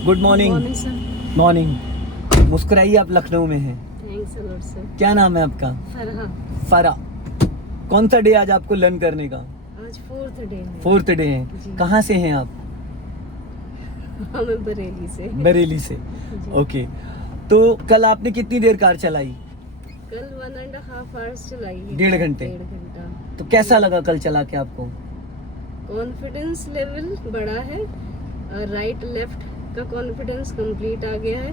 Good morning. Morning sir. Morning. मुस्कुराइए, आप लखनऊ में हैं। Thanks a lot sir. क्या नाम है आपका? फरहा। फरा। कौन सा डे आज आपको लर्न करने का? आज फोर्थ डे है। फोर्थ डे है। जी। कहाँ से हैं आप? मैं बरेली से। बरेली से। जी। ओके, तो कल आपने कितनी देर कार चलाई? कल 1.5 आवर्स चलाई है। 1.5 घंटे। 1.5 घंटा। तो कैसा लगा कल चला के आपको? कॉन्फिडेंस लेवल बढ़ा है और राइट लेफ्ट का कॉन्फिडेंस कंप्लीट आ गया है।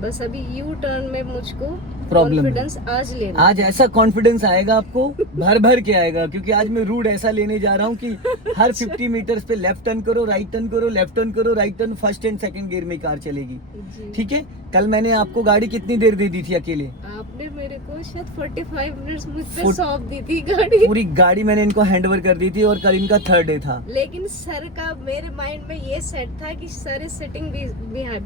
बस अभी यू टर्न में मुझको प्रॉब्लम है। कॉन्फिडेंस आज लेना आज ऐसा कॉन्फिडेंस आएगा आपको, भर भर के आएगा, क्योंकि आज मैं रूट ऐसा लेने जा रहा हूँ कि हर 50 मीटर्स पे लेफ्ट टर्न करो, राइट टर्न करो, लेफ्ट टर्न करो, right turn, first and second gear में कार चलेगी। जी। ठीक है। कल मैंने आपको गाड़ी कितनी देर दे दी थी अकेले? आपने मेरे को शायद 45 मिनट्स मुझ पे सौंप दी थी गाड़ी। पूरी गाड़ी मैंने इनको हैंडओवर कर दी थी और कल इनका थर्ड डे था। लेकिन सर का मेरे माइंड में ये सेट था कि sir is sitting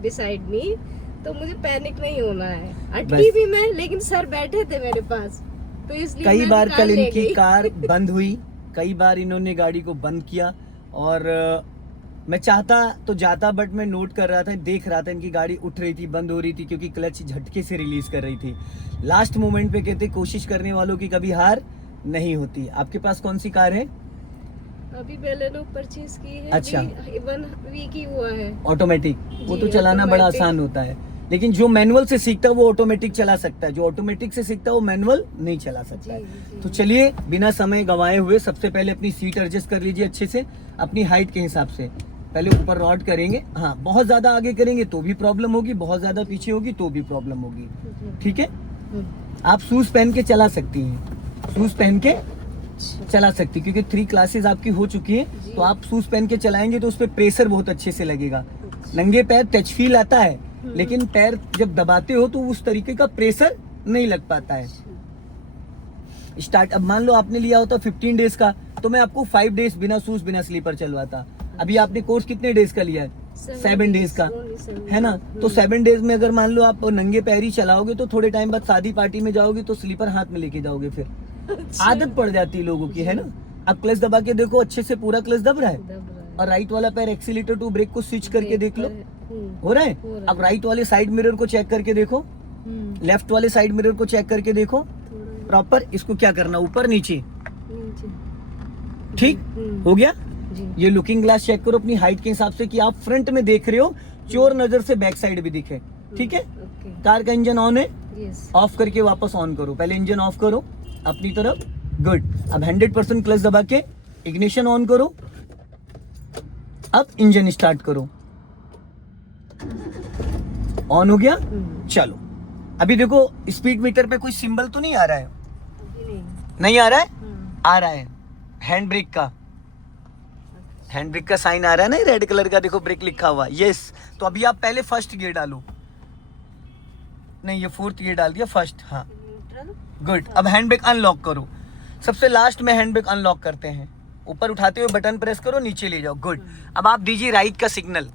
beside me, तो मुझे पैनिक नहीं होना है। अटकी भी मैं, लेकिन सर बैठे थे मेरे पास, तो इसलिए कई मैं बार निकाल कल ले इनकी गई। कार बंद हुई, कई बार इन्होंने गाड़ी को बंद किया और मैं चाहता तो जाता, बट मैं नोट कर रहा था, देख रहा था इनकी गाड़ी उठ रही थी, बंद हो रही थी, क्योंकि क्लच झटके से रिलीज कर रही थी। लास्ट मोमेंट पे कहते कोशिश करने वालों की कभी हार नहीं होती। आपके पास कौन सी कार है? अभी बेलेनो परचेज की है। अच्छा। 1 वीक ही हुआ है। ऑटोमेटिक। वो जी, तो चलाना बड़ा automatic। आसान होता है, लेकिन जो मैनुअल से सीखता है वो ऑटोमेटिक चला सकता है, जो ऑटोमेटिक से सीखता है वो मैनुअल नहीं चला सकता है। जी। तो चलिए, बिना समय गंवाए हुए सबसे पहले अपनी सीट एडजस्ट कर लीजिए अच्छे से, अपनी हाइट के हिसाब से। पहले ऊपर रॉड करेंगे। हाँ, बहुत ज्यादा आगे करेंगे तो भी प्रॉब्लम होगी, बहुत ज्यादा पीछे होगी तो भी प्रॉब्लम होगी। ठीक है। आप शूज पहन के चला सकती हैं, शूज पहन के चला सकती, क्योंकि 3 क्लासेस आपकी हो चुकी है, तो आप शूज पहन के चलाएंगे तो उस पर प्रेशर बहुत अच्छे से लगेगा। नंगे पैर टच फील आता है, लेकिन पैर जब दबाते हो तो उस तरीके का प्रेशर नहीं लग पाता है। स्टार्ट, अब मान लो आपने लिया होता 15 डेज का, तो मैं आपको 5 डेज बिना शूज बिना स्लीपर चलवाता। अभी आपने कोर्स कितने डेज का लिया है? 7 डेज का, है ना? तो 7 डेज में अगर मान लो आप नंगे पैर ही चलाओगे तो थोड़े टाइम बाद शादी पार्टी में जाओगे तो स्लीपर हाथ में लेके जाओगे, फिर आदत पड़ जाती है लोगों की, है ना? अब क्लच दबा के देखो, अच्छे से पूरा क्लच दब रहा है, और राइट वाला पैर एक्सीलेटर टू ब्रेक को स्विच करके देख लो, हो रहा है। अब राइट वाले साइड मिरर को चेक करके देखो, लेफ्ट वाले साइड मिरर को चेक करके देखो प्रॉपर। इसको क्या करना, ऊपर नीचे, ठीक हो गया। ये लुकिंग ग्लास चेक करो अपनी हाइट के हिसाब से कि आप फ्रंट में देख रहे हो, चोर नजर से बैक साइड भी दिखे। ठीक है। कार का इंजन ऑन है, ऑफ करके वापस ऑन करो। पहले इंजन ऑफ करो अपनी तरफ, गुड। अब 100% क्लच दबा के इग्निशन ऑन करो, अब इंजन स्टार्ट करो। ऑन हो गया। चलो, अभी देखो स्पीड मीटर पे कोई सिंबल तो नहीं आ रहा है? नहीं आ रहा है? आ रहा है हैंड ब्रेक का, हैंड ब्रेक का साइन आ रहा है ना, रेड कलर का, देखो ब्रेक लिखा हुआ। यस। तो अभी आप पहले फर्स्ट गियर डालो, नहीं ये 4th गियर डाल दिया, फर्स्ट। हाँ, गुड। अब हैंड ब्रेक अनलॉक करो। सबसे लास्ट में हैंड ब्रेक अनलॉक करते हैं, ऊपर उठाते हुए बटन प्रेस करो, नीचे ले जाओ, गुड। अब आप दीजिए राइट का सिग्नल,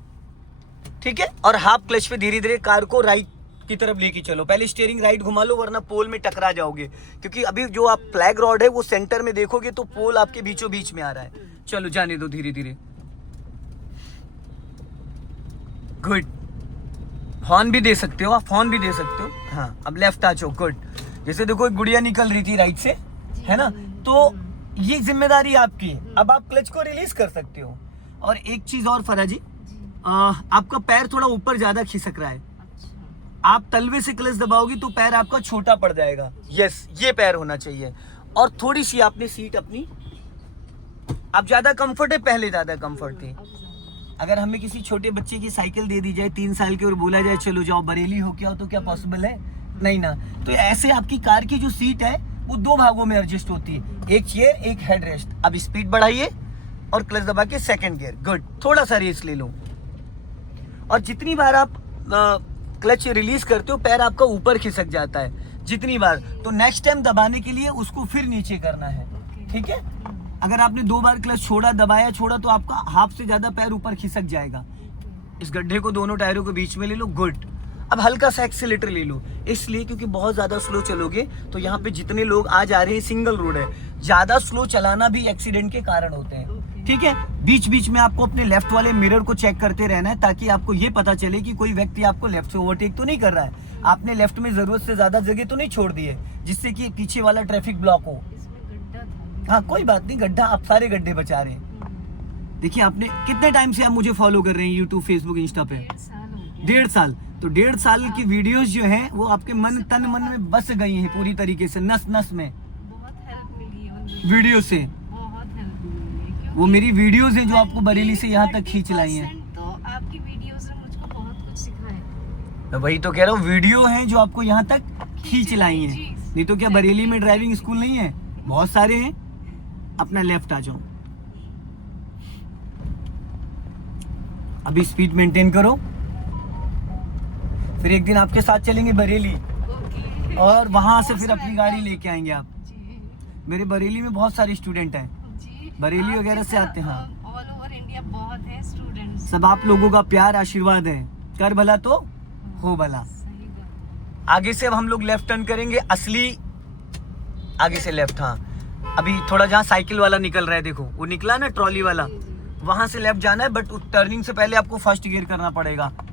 ठीक है, और हाफ क्लच पे धीरे धीरे कार को राइट की तरफ लेके चलो। पहले स्टीयरिंग राइट घुमा लो, वरना पोल में टकरा जाओगे, क्योंकि अभी जो आप फ्लैग रॉड है वो सेंटर में देखोगे तो पोल आपके बीचों बीच में आ रहा है। चलो जाने दो धीरे धीरे, गुड। हॉर्न भी दे सकते हो आप, हॉर्न भी दे सकते हो। हाँ, अब लेफ्ट आ जाओ, गुड। जैसे देखो एक गुड़िया निकल रही थी राइट से, है ना? तो ये जिम्मेदारी आपकी है। अब आप क्लच को रिलीज कर सकते हो। और एक चीज और फरा जी, आपका पैर थोड़ा ऊपर ज्यादा खिसक रहा है। आप तलवे से क्लच दबाओगे तो पैर आपका छोटा पड़ जाएगा। यस, ये पैर होना चाहिए। और थोड़ी सी आपने सीट अपनी, अब ज्यादा कंफर्ट है, पहले ज्यादा कंफर्ट थी। अगर हमें किसी छोटे बच्चे की साइकिल दे दी जाए 3 साल की और बोला जाए चलो जाओ बरेली हो के आओ, तो क्या पॉसिबल है? नहीं ना। तो ऐसे आपकी कार की जो सीट है वो 2 भागों में एडजस्ट होती है, एक चेयर, एक हेड रेस्ट। अब स्पीड बढ़ाइए और क्लच दबा के सेकंड गियर, गुड। थोड़ा सा रेस ले लो, और जितनी बार आप क्लच रिलीज करते हो पैर आपका ऊपर खिसक जाता है जितनी बार, तो नेक्स्ट टाइम दबाने के लिए उसको फिर नीचे करना है। ठीक है। अगर आपने 2 बार क्लच छोड़ा, दबाया, छोड़ा, तो आपका हाफ से ज्यादा पैर ऊपर खिसक जाएगा। इस गड्ढे को दोनों टायरों के बीच में ले लो, गुड। अब हल्का सा एक्सीलेटर ले लो, इसलिए क्योंकि बहुत ज्यादा स्लो चलोगे तो यहाँ पे जितने लोग आ जा रहे हैं सिंगल रोड है, ज्यादा स्लो चलाना भी एक्सीडेंट के कारण होते हैं। ठीक है। बीच बीच में आपको अपने लेफ्ट वाले मिरर को चेक करते रहना है, ताकि आपको ये पता चले कि कोई व्यक्ति आपको लेफ्ट से ओवरटेक तो नहीं कर रहा है, आपने लेफ्ट में जरूरत से ज्यादा जगह तो नहीं छोड़ दी है जिससे कि पीछे वाला ट्रैफिक ब्लॉक हो। इसमें गड्ढा था। हाँ कोई बात नहीं, गड्ढा आप सारे गड्ढे बचा रहे हैं। देखिए आपने कितने टाइम से आप मुझे फॉलो कर रहे हैं यूट्यूब, फेसबुक, इंस्टा पे? 1.5 साल हो गया। 1.5 साल। तो 1.5 साल की वीडियोस जो हैं वो आपके मन तन मन में बस गई हैं पूरी तरीके से, नस नस में। बहुत हेल्प मिली है उन वीडियो से, बहुत हेल्प मिली है, वो मेरी वीडियोस हैं जो आपको बरेली से यहाँ तक खींच लाई हैं। 30% तो आपकी वीडियोस ने मुझको बहुत कुछ सिखाया। मैं वही तो कह रहा हूँ, वीडियो हैं जो आपको यहाँ तक खींच लाई हैं। नहीं तो क्या बरेली में ड्राइविंग स्कूल नहीं है? बहुत सारे हैं। अपना लेफ्ट आ जाओ, अभी स्पीड मेंटेन करो, फिर एक दिन आपके साथ चलेंगे बरेली ओके। और वहां से फिर अपनी गाड़ी लेके आएंगे आप। जी मेरे बरेली में बहुत सारे स्टूडेंट हैं, जी। बरेली वगैरह से आते हैं। हाँ, ऑल ओवर इंडिया बहुत है स्टूडेंट्स। सब आप लोगों का प्यार आशीर्वाद है। कर भला तो हो भला। सही बात। आगे से अब हम लोग लेफ्ट टर्न करेंगे, असली आगे से लेफ्ट। हाँ अभी थोड़ा जहाँ साइकिल वाला निकल रहा है, देखो वो निकला ना ट्रॉली वाला, जी, जी। वहां से लेफ्ट जाना है, बट टर्निंग से पहले आपको फर्स्ट गियर करना पड़ेगा। ओके।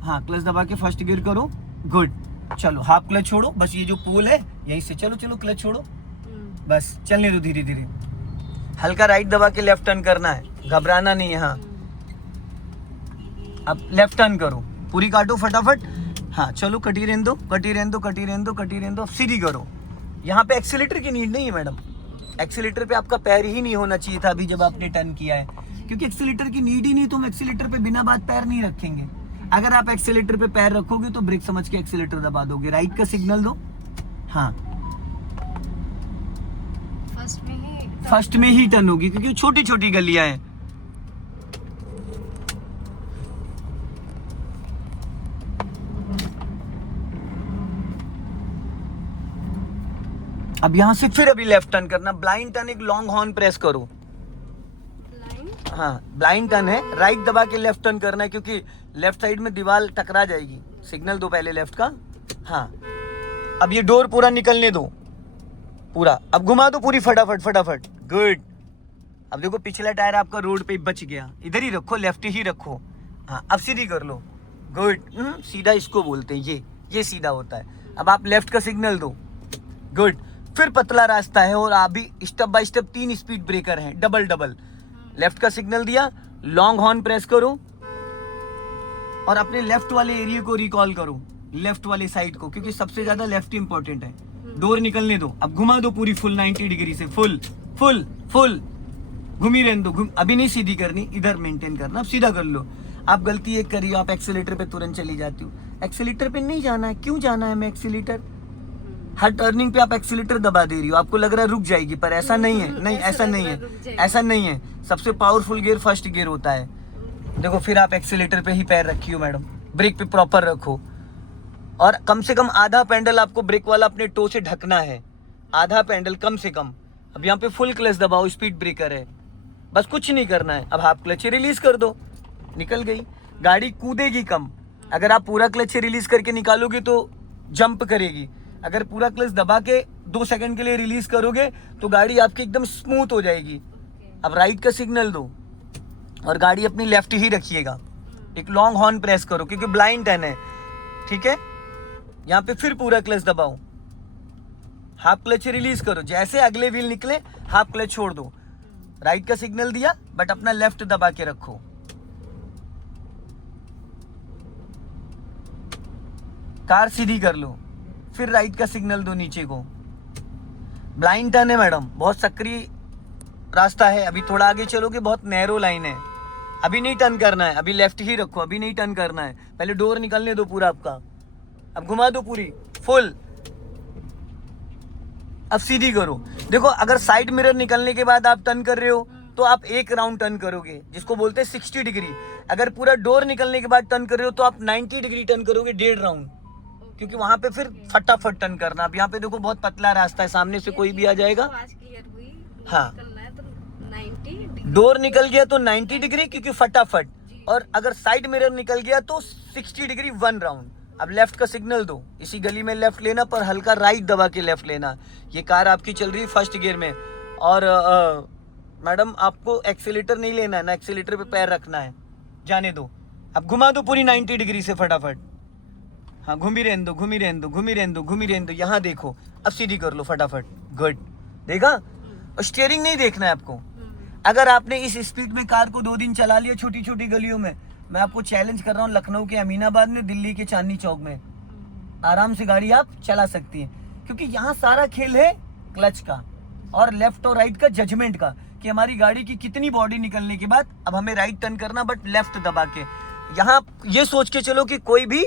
हाँ क्लच दबा के फर्स्ट गियर करो। गुड। चलो हाफ क्लच छोड़ो, बस ये जो पोल है यहीं से चलो, चलो क्लच छोड़ो, बस चलने दो धीरे धीरे। हल्का राइट दबा के लेफ्ट टर्न करना है, घबराना नहीं है। हाँ अब लेफ्ट टर्न करो, पूरी काटो फटाफट। हाँ चलो, कटी रहने दो, कटी रहने दो, कटी रहने दो, कटी रहने दो। अब सीधी करो। यहाँ पे एक्सीलेटर की नीड नहीं है मैडम, एक्सीलेटर पे आपका पैर ही नहीं होना चाहिए था अभी जब आपने टर्न किया है, क्योंकि एक्सीलेटर की नीड ही नहीं, तो हम एक्सीलेटर पे बिना बात पैर नहीं रखेंगे। अगर आप एक्सीलेटर पे पैर रखोगे तो ब्रेक समझ के एक्सीलेटर दबा दोगे। राइट का सिग्नल दो। हाँ फर्स्ट में ही टर्न होगी, क्योंकि छोटी छोटी गलियां हैं। अब यहां से फिर अभी लेफ्ट टर्न करना, ब्लाइंड टर्न, एक लॉन्ग हॉर्न प्रेस करो। हाँ ब्लाइंड टर्न है, राइट दबा के लेफ्ट टर्न करना है, क्योंकि लेफ्ट साइड में दीवार टकरा जाएगी। सिग्नल दो पहले लेफ्ट का। हाँ अब ये डोर पूरा निकलने दो, पूरा। अब घुमा दो पूरी फटाफट फटाफट। गुड। अब देखो पिछला टायर आपका रोड पे बच गया, इधर ही रखो, लेफ्ट ही रखो। हाँ अब सीधी कर लो। गुड। सीधा इसको बोलते हैं, ये सीधा होता है। अब आप लेफ्ट का सिग्नल दो। गुड। फिर पतला रास्ता है और अभी step by step 3 speed breaker हैं, डबल डबल। लेफ्ट का सिग्नल दिया, लॉन्ग हॉर्न प्रेस करो और अपने लेफ्ट वाले एरिया को रिकॉल करो, लेफ्ट वाले साइड को, क्योंकि सबसे ज्यादा लेफ्ट इंपॉर्टेंट है। डोर निकलने दो, अब घुमा दो पूरी फुल 90 डिग्री से, फुल फुल फुल घूमी रहने दो। अभी नहीं सीधी करनी, इधर मेंटेन करना। अब सीधा कर लो। आप गलती एक करी, आप एक्सीलेटर पे तुरंत चली जाती हो। एक्सीलेटर पे नहीं जाना है। क्यों जाना है? मैं एक्सीलेटर हर टर्निंग पे आप एक्सीलेटर दबा दे रही हो, आपको लग रहा है रुक जाएगी, पर ऐसा नहीं है। नहीं ऐसा नहीं है, ऐसा नहीं है। सबसे पावरफुल गियर फर्स्ट गियर होता है। देखो फिर आप एक्सीलेटर पे ही पैर रखी हो मैडम, ब्रेक पे प्रॉपर रखो, और कम से कम आधा पैडल आपको ब्रेक वाला अपने टो से ढकना है, आधा पैडल कम से कम। अब यहाँ पे फुल क्लच दबाओ, स्पीड ब्रेकर है, बस कुछ नहीं करना है। अब हाफ क्लच रिलीज कर दो, निकल गई गाड़ी, कूदेगी कम। अगर आप पूरा क्लच रिलीज करके निकालोगे तो जंप करेगी, अगर पूरा क्लच दबा के 2 सेकंड के लिए रिलीज करोगे तो गाड़ी आपकी एकदम स्मूथ हो जाएगी। अब राइट का सिग्नल दो और गाड़ी अपनी लेफ्ट ही रखिएगा। एक लॉन्ग हॉर्न प्रेस करो, क्योंकि ब्लाइंड टर्न है, ठीक है। यहाँ पे फिर पूरा क्लच दबाओ, हाफ क्लच रिलीज करो, जैसे अगले व्हील निकले हाफ क्लच छोड़ दो। राइट का सिग्नल दिया, बट अपना लेफ्ट दबा के रखो। कार सीधी कर लो, फिर राइट का सिग्नल दो नीचे को। ब्लाइंड टर्न है मैडम, बहुत सक्रिय रास्ता है। अभी थोड़ा आगे चलोगे, बहुत नैरो लाइन है। अभी नहीं टर्न करना है, अभी लेफ्ट ही रखो, अभी नहीं टर्न करना है। पहले डोर निकलने दो पूरा आपका। अब घुमा दो पूरी फुल। अब सीधी करो। देखो अगर साइड मिरर निकलने के बाद आप टर्न कर रहे हो तो आप एक राउंड टर्न करोगे, जिसको बोलते हैं 60 डिग्री। अगर पूरा डोर निकलने के बाद टर्न कर रहे हो तो आप 90 डिग्री टर्न करोगे, 1.5 राउंड, क्योंकि वहां पे फिर फटाफट टर्न करना। अब यहाँ पे देखो बहुत पतला रास्ता है, सामने से कोई भी आ जाएगा। हाँ डोर निकल गया तो 90 डिग्री, क्योंकि फटाफट, और अगर साइड मिरर निकल गया तो 60 डिग्री 1 राउंड। अब लेफ्ट का सिग्नल दो, इसी गली में लेफ्ट लेना, पर हल्का राइट दबा के लेफ्ट लेना। ये कार आपकी चल रही है फर्स्ट गियर में, और मैडम आपको एक्सीलेटर नहीं लेना है ना, एक्सीलेटर पे पैर रखना है, जाने दो। अब घुमा दो पूरी 90 डिग्री से फटाफट। हाँ घूमी रहने दो, घूमी रहने दो, घूमी रहने दो, घूमी रहने दो। यहाँ देखो, अब सीधी कर लो फटाफट। गुड, देखा। और स्टीयरिंग नहीं देखना है आपको। अगर आपने इस स्पीड में कार को 2 दिन चला लिया छोटी छोटी गलियों में, मैं आपको चैलेंज कर रहा हूँ, लखनऊ के अमीनाबाद में, दिल्ली के चांदनी चौक में आराम से गाड़ी आप चला सकती हैं। क्योंकि यहाँ सारा खेल है क्लच का और लेफ्ट और राइट का जजमेंट का, कि हमारी गाड़ी की कितनी बॉडी निकलने के बाद अब हमें राइट टर्न करना, बट लेफ्ट दबा के। यहाँ ये सोच के चलो कि कोई भी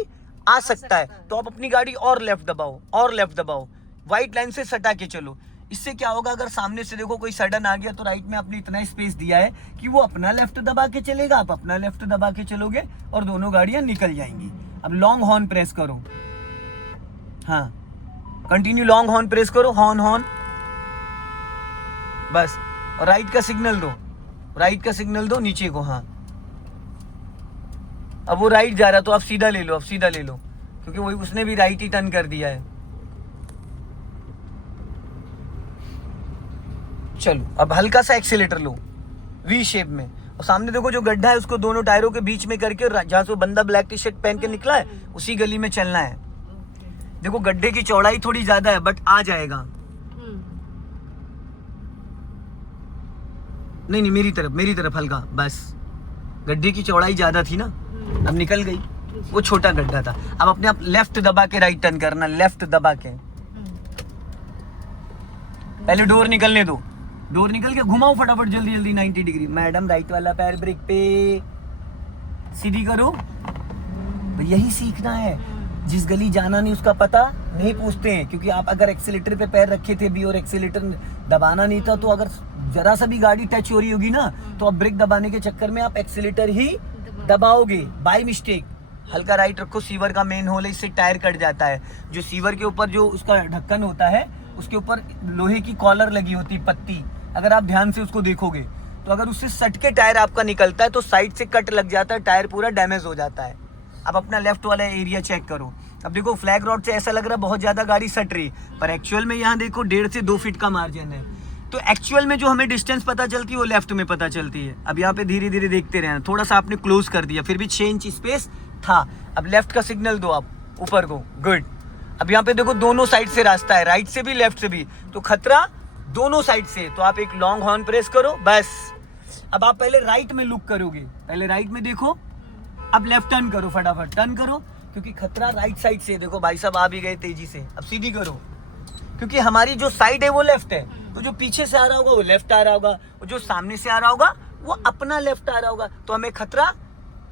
आ सकता है, तो आप अपनी गाड़ी और लेफ्ट दबाओ, और लेफ्ट दबाओ, व्हाइट लाइन से सटा के चलो। इससे क्या होगा, अगर सामने से देखो कोई सडन आ गया तो राइट में आपने इतना स्पेस दिया है कि वो अपना लेफ्ट दबा के चलेगा, आप अपना लेफ्ट दबा के चलोगे और दोनों गाड़ियां निकल जाएंगी। अब लॉन्ग हॉर्न प्रेस करो, हाँ कंटिन्यू लॉन्ग हॉर्न प्रेस करो, हॉर्न हॉर्न, बस। और राइट का सिग्नल दो, राइट का सिग्नल दो नीचे को। हाँ अब वो राइट जा रहा है तो आप सीधा ले लो, अब सीधा ले लो, क्योंकि वही उसने भी राइट ही टर्न कर दिया है। चलो अब हल्का सा एक्सीलेटर लो वी शेप में, और सामने देखो जो गड्ढा है उसको दोनों टायरों के बीच में करके, जहां से बंदा ब्लैक टी शर्ट पहन के निकला है उसी गली में चलना है। देखो गड्ढे की चौड़ाई थोड़ी ज्यादा है बट आ जाएगा। नहीं मेरी तरफ हल्का, बस। गड्ढे की चौड़ाई ज्यादा थी ना, अब निकल गई, वो छोटा गड्ढा था। अब अपने आप लेफ्ट दबा के राइट टर्न करना, लेफ्ट दबा के। पहले डोर निकलने दो, डोर निकल के घुमाओ फटाफट जल्दी जल्दी 90 डिग्री। मैडम राइट वाला पैर ब्रेक पे, सीधी करो। तो यही सीखना है, जिस गली जाना नहीं उसका पता नहीं पूछते हैं। क्योंकि आप अगर एक्सीलेटर पे पैर रखे थे भी और एक्सीलेटर दबाना नहीं था, तो अगर जरा सा भी गाड़ी टच हो रही होगी ना, तो आप ब्रेक दबाने के चक्कर में आप एक्सीलेटर ही दबाओगे बाय मिस्टेक। हल्का राइट रखो, सीवर का मेन होल है, इससे टायर कट जाता है। जो सीवर के ऊपर जो उसका ढक्कन होता है, उसके ऊपर लोहे की कॉलर लगी होती है, पत्ती। अगर आप ध्यान से उसको देखोगे तो अगर उससे सट के टायर आपका निकलता है तो साइड से कट लग जाता है, टायर पूरा डैमेज हो जाता है। अब अपना लेफ्ट वाला एरिया चेक करो। अब देखो फ्लैग रॉड से ऐसा लग रहा है बहुत ज्यादा गाड़ी सट रही, पर एक्चुअल में यहाँ देखो 1.5 से 2 फीट का मार्जिन है। तो एक्चुअल में जो हमें डिस्टेंस पता चलती है वो लेफ्ट में पता चलती है। अब यहाँ पे धीरे धीरे देखते रहना, थोड़ा सा आपने क्लोज कर दिया, फिर भी 6 इंच स्पेस था। अब लेफ्ट का सिग्नल दो आप ऊपर को, गुड। अब यहाँ पे देखो दोनों साइड से रास्ता है, राइट से भी लेफ्ट से भी, तो खतरा दोनों साइड से। तो आप एक लॉन्ग हॉर्न प्रेस करो, बस। अब आप पहले राइट में लुक करोगे, पहले राइट में देखो, अब लेफ्ट टर्न करो, फटाफट टर्न करो, क्योंकि खतरा राइट साइड से। देखो भाई साहब आ भी गए तेजी से। अब सीधी करो, क्योंकि हमारी जो साइड है वो लेफ्ट है, तो जो पीछे से आ रहा होगा वो लेफ्ट आ रहा होगा, और जो सामने से आ रहा होगा वो अपना लेफ्ट आ रहा होगा। तो हमें खतरा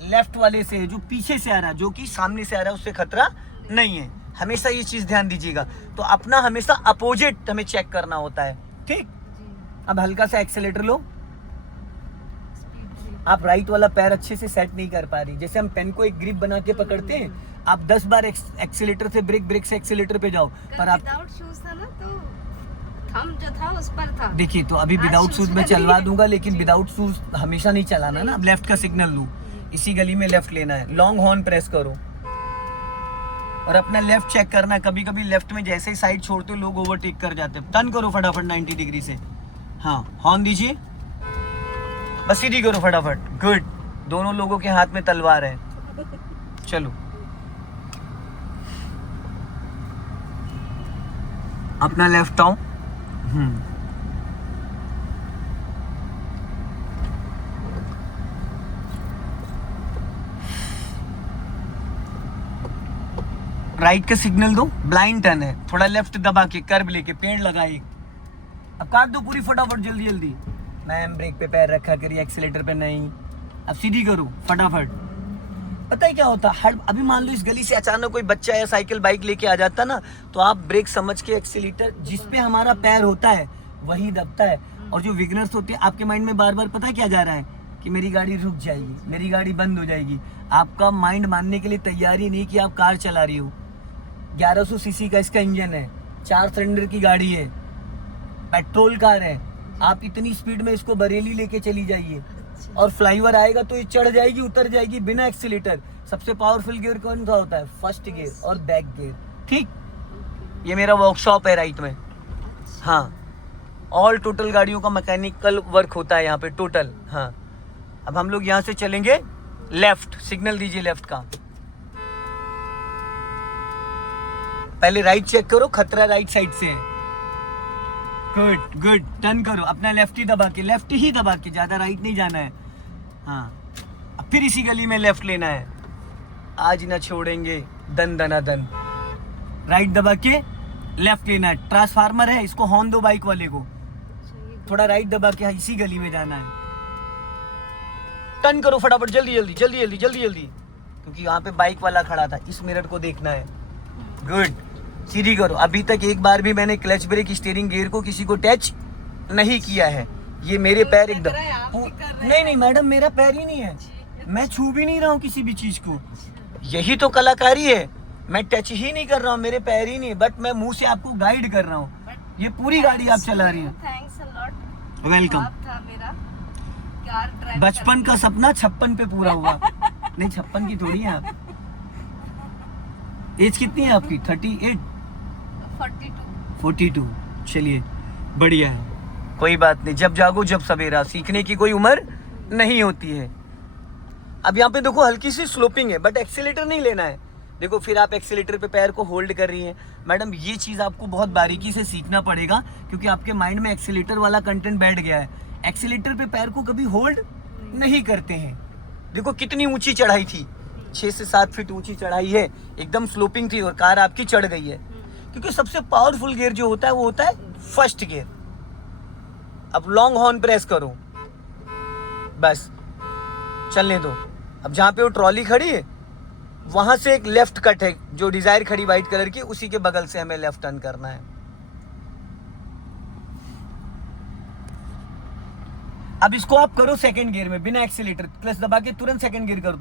लेफ्ट वाले से है, जो पीछे से आ रहा है, जो कि सामने से आ रहा है उससे खतरा नहीं है। हमेशा ये चीज ध्यान दीजिएगा। तो अपना हमेशा अपोजिट हमें चेक करना होता है, ठीक। अब हल्का सा एक्सेलेटर लो। आप राइट वाला पैर अच्छे से सेट नहीं कर पा रही। जैसे हम पेन को एक ग्रिप बना के पकड़ते हैं, आप 10 बार एक्सेलेटर से ब्रेक, ब्रेक से एक्सेलेटर पे जाओ, पर आप विदाउट शूज था ना, तो थंब जो था उस पर था। देखिए, तो अभी विदाउट शूज में चलवा दूंगा, लेकिन विदाउट शूज हमेशा नहीं चलाना ना। अब लेफ्ट का सिग्नल लूं, इसी गली में लेफ्ट लेना है, लॉन्ग हॉर्न प्रेस करो और अपना लेफ्ट चेक करना है। कभी कभी लेफ्ट में जैसे ही साइड छोड़ते हो लोग ओवरटेक कर जाते हैं। टर्न करो फटाफट 90 डिग्री से, हाँ हॉर्न दीजिए, बस सीधी करो फटाफट, गुड। दोनों लोगों के हाथ में तलवार है, चलो। अपना लेफ्ट आओ, राइट का सिग्नल दो, ब्लाइंड टर्न है, थोड़ा लेफ्ट दबा के कर्व लेके पेड़ लगा एक। अब काट दो पूरी फटाफट, जल्दी जल्दी। मैम ब्रेक पे पैर रखा करिए, एक्सीलेटर पे नहीं। अब सीधी करो फटाफट। पता है क्या होता है, अभी मान लो इस गली से अचानक कोई बच्चा या साइकिल बाइक लेके आ जाता ना, तो आप ब्रेक समझ के एक्सीलेटर जिस पे हमारा पैर होता है वही दबता है। और जो विग्नर्स होते हैं आपके माइंड में बार बार पता क्या जा रहा है कि मेरी गाड़ी रुक जाएगी, मेरी गाड़ी बंद हो जाएगी। आपका माइंड मानने के लिए तैयार ही नहीं कि आप कार चला रही हो। 1100 सीसी का इसका इंजन है, 4 सिलेंडर की गाड़ी है, पेट्रोल कार है। आप इतनी स्पीड में इसको बरेली लेके चली जाइए, और फ्लाईओवर आएगा तो ये चढ़ जाएगी, उतर जाएगी बिना एक्सीलेटर। सबसे पावरफुल गियर कौन सा होता है? फर्स्ट गियर और बैक गियर, ठीक। ये मेरा वर्कशॉप है राइट में, हाँ। ऑल टोटल गाड़ियों का मैकेनिकल वर्क होता है यहाँ पे टोटल। हाँ, अब हम लोग यहाँ से चलेंगे लेफ्ट, सिग्नल दीजिए लेफ्ट का। पहले राइट चेक करो, खतरा राइट साइड से है। गुड गुड, टर्न करो अपना लेफ्ट ही दबा के, लेफ्ट ही दबा के, ज्यादा राइट नहीं जाना है। हाँ, अब फिर इसी गली में लेफ्ट लेना है, आज ना छोड़ेंगे दन दना दन। राइट दबा के लेफ्ट लेना है, ट्रांसफार्मर है, इसको हॉर्न दो बाइक वाले को, थोड़ा राइट दबा के इसी गली में जाना है। टर्न करो फटाफट, जल्दी जल्दी जल्दी जल्दी जल्दी जल्दी, क्योंकि यहाँ पे बाइक वाला खड़ा था, इस मिरर को देखना है। गुड, सीधी करो। अभी तक एक बार भी मैंने क्लच ब्रेक स्टीयरिंग गियर को किसी को टच नहीं किया है। ये मेरे पैर एकदम, नहीं नहीं मैडम, मेरा पैर ही नहीं है, मैं छू भी नहीं रहा हूँ किसी भी चीज को। यही तो कलाकारी है, मैं टच ही नहीं कर रहा हूँ, मेरे पैर ही नहीं, बट मैं मुंह से आपको गाइड कर रहा हूँ। ये पूरी गाड़ी आप चला रही हैं। वेलकम। बचपन का सपना 56 पे पूरा हुआ। नहीं 56 की थोड़ी है आप। एज कितनी है आपकी? 38? 42। चलिए बढ़िया है, कोई बात नहीं, जब जागो जब सवेरा, सीखने की कोई उम्र नहीं होती है। अब यहाँ पे देखो हल्की सी स्लोपिंग है, बट एक्सीलेटर नहीं लेना है। देखो फिर आप एक्सीलेटर पे पैर को होल्ड कर रही हैं। मैडम ये चीज़ आपको बहुत बारीकी से सीखना पड़ेगा, क्योंकि आपके माइंड में एक्सीलेटर वाला कंटेंट बैठ गया है। एक्सीलेटर पे पैर को कभी होल्ड नहीं करते हैं। देखो कितनी ऊंची चढ़ाई थी, 6 से 7 फीट ऊंची चढ़ाई है, एकदम स्लोपिंग थी और कार आपकी चढ़ गई है। क्योंकि सबसे पावरफुल गियर जो होता है वो होता है फर्स्ट गियर। अब लॉन्ग हॉर्न प्रेस करो, बस चलने दो। अब जहाँ पे वो ट्रॉली खड़ी है वहां से एक लेफ्ट कट है, जो डिजायर खड़ी व्हाइट कलर की, उसी के बगल से हमें लेफ्ट टर्न करना है। अब इसको आप करो सेकंड गियर में बिना एक्सीलेटर, क्लच दबा के तुरंत सेकंड गियर कर दो।